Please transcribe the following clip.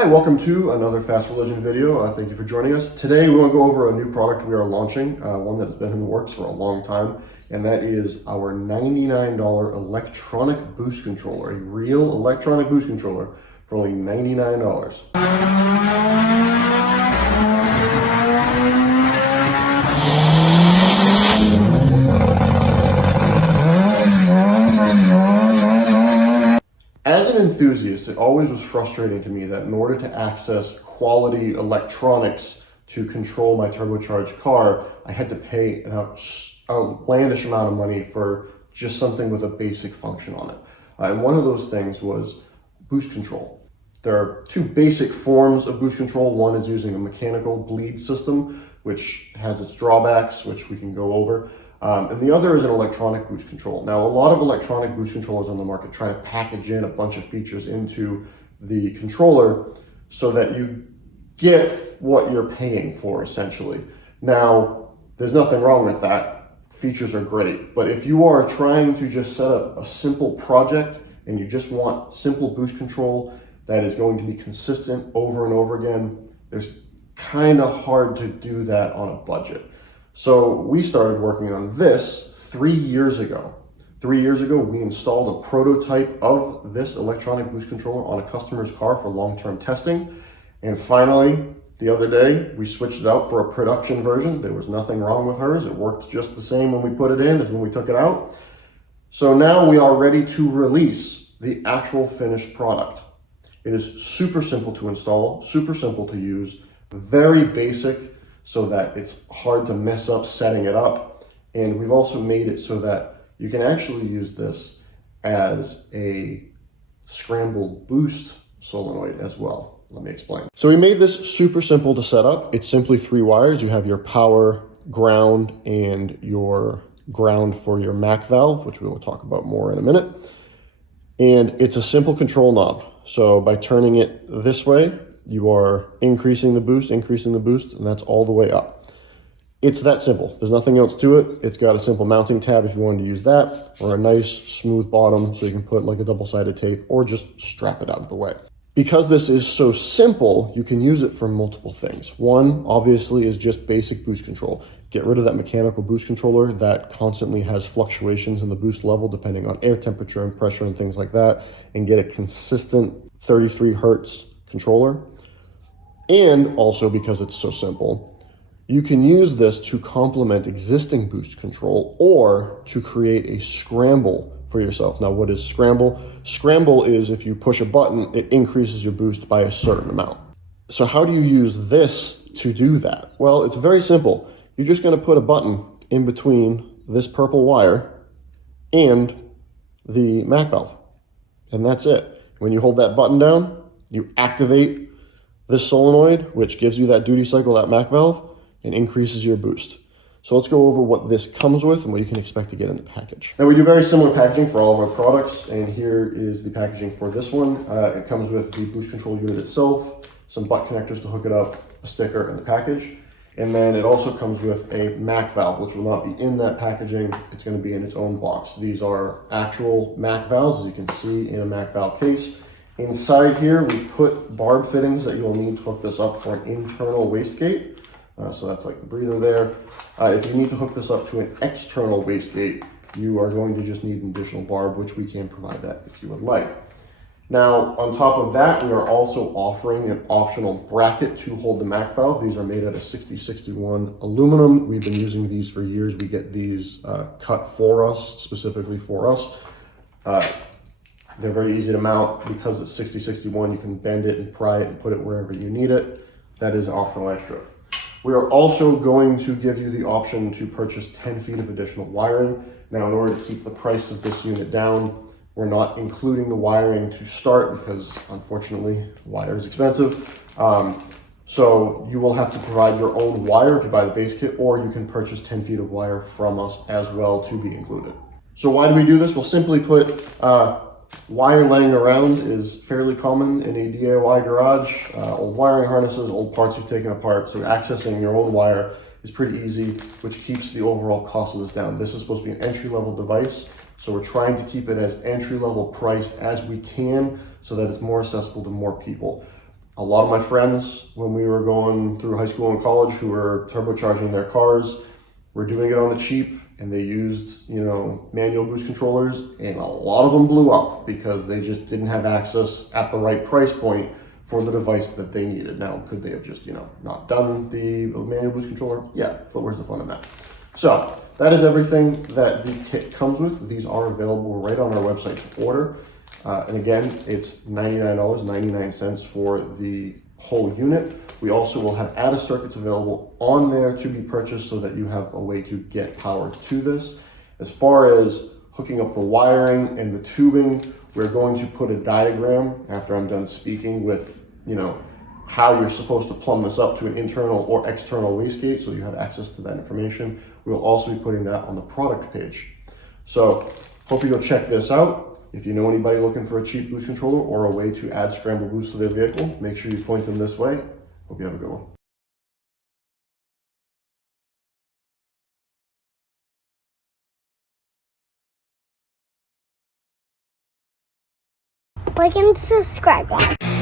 Hi, welcome to another Fast Religion video. Thank you for joining us. Today we want to go over a new product we are launching, one that has been in the works for a long time, and that is our $99 electronic boost controller, a real electronic boost controller for only $99. As an enthusiast, it always was frustrating to me that in order to access quality electronics to control my turbocharged car, I had to pay an outlandish amount of money for just something with a basic function on it. And one of those things was boost control. There are two basic forms of boost control. One is using a mechanical bleed system, which has its drawbacks, which we can go over. And the other is an electronic boost control. Now, a lot of electronic boost controllers on the market try to package in a bunch of features into the controller so that you get what you're paying for, essentially. Now, there's nothing wrong with that. Features are great. But if you are trying to just set up a simple project and you just want simple boost control that is going to be consistent over and over again, it's kind of hard to do that on a budget. So we started working on this 3 years ago. 3 years ago, we installed a prototype of this electronic boost controller on a customer's car for long-term testing. And finally, the other day, we switched it out for a production version. There was nothing wrong with hers. It worked just the same when we put it in as when we took it out. So now we are ready to release the actual finished product. It is super simple to install, super simple to use, very basic, so that it's hard to mess up setting it up. And we've also made it so that you can actually use this as a scramble boost solenoid as well. Let me explain. So we made this super simple to set up. It's simply 3 wires. You have your power, ground, and your ground for your MAC valve, which we will talk about more in a minute. And it's a simple control knob. So by turning it this way, you are increasing the boost, and that's all the way up. It's that simple. There's nothing else to it. It's got a simple mounting tab if you wanted to use that, or a nice smooth bottom so you can put like a double-sided tape or just strap it out of the way. Because this is so simple, you can use it for multiple things. One, obviously, is just basic boost control. Get rid of that mechanical boost controller that constantly has fluctuations in the boost level depending on air temperature and pressure and things like that, and get a consistent 33 hertz controller. And also, because it's so simple, you can use this to complement existing boost control or to create a scramble for yourself. Now, what is scramble? Scramble is if you push a button, it increases your boost by a certain amount. So how do you use this to do that? Well, it's very simple. You're just going to put a button in between this purple wire and the MAC valve. And that's it. When you hold that button down, you activate this solenoid, which gives you that duty cycle, that MAC valve, and increases your boost. So let's go over what this comes with and what you can expect to get in the package. Now, we do very similar packaging for all of our products, and here is the packaging for this one. It comes with the boost control unit itself, some butt connectors to hook it up, a sticker, and the package. And then it also comes with a MAC valve, which will not be in that packaging. It's going to be in its own box. These are actual MAC valves, as you can see in a MAC valve case. Inside here, we put barb fittings that you'll need to hook this up for an internal wastegate. So that's like the breather there. If you need to hook this up to an external wastegate, you are going to just need an additional barb, which we can provide that if you would like. Now, on top of that, we are also offering an optional bracket to hold the MAC valve. These are made out of 6061 aluminum. We've been using these for years. We get these cut for us, specifically for us. They're very easy to mount. Because it's 6061, you can bend it and pry it and put it wherever you need it. That is an optional extra. We are also going to give you the option to purchase 10 feet of additional wiring. Now, in order to keep the price of this unit down, we're not including the wiring to start because, unfortunately, wire is expensive. So you will have to provide your own wire if you buy the base kit, or you can purchase 10 feet of wire from us as well to be included. So why do we do this? Well, simply put, wire laying around is fairly common in a DIY garage. Old wiring harnesses, old parts you've taken apart. So accessing your own wire is pretty easy, which keeps the overall cost of this down. This is supposed to be an entry-level device, so we're trying to keep it as entry-level priced as we can so that it's more accessible to more people. A lot of my friends, when we were going through high school and college, who were turbocharging their cars, were doing it on the cheap, and they used, manual boost controllers, and a lot of them blew up because they just didn't have access at the right price point for the device that they needed. Now, could they have just, not done the manual boost controller? Yeah, but where's the fun in that? So that is everything that the kit comes with. These are available right on our website to order. And again, it's $99.99 for the whole unit. We also will have added circuits available on there to be purchased so that you have a way to get power to this. As far as hooking up the wiring and the tubing, we're going to put a diagram after I'm done speaking with, how you're supposed to plumb this up to an internal or external wastegate, so you have access to that information. We'll also be putting that on the product page. So hope you go check this out. If you know anybody looking for a cheap boost controller or a way to add scramble boost to their vehicle, make sure you point them this way. Hope you have a good one. Like and subscribe, guys.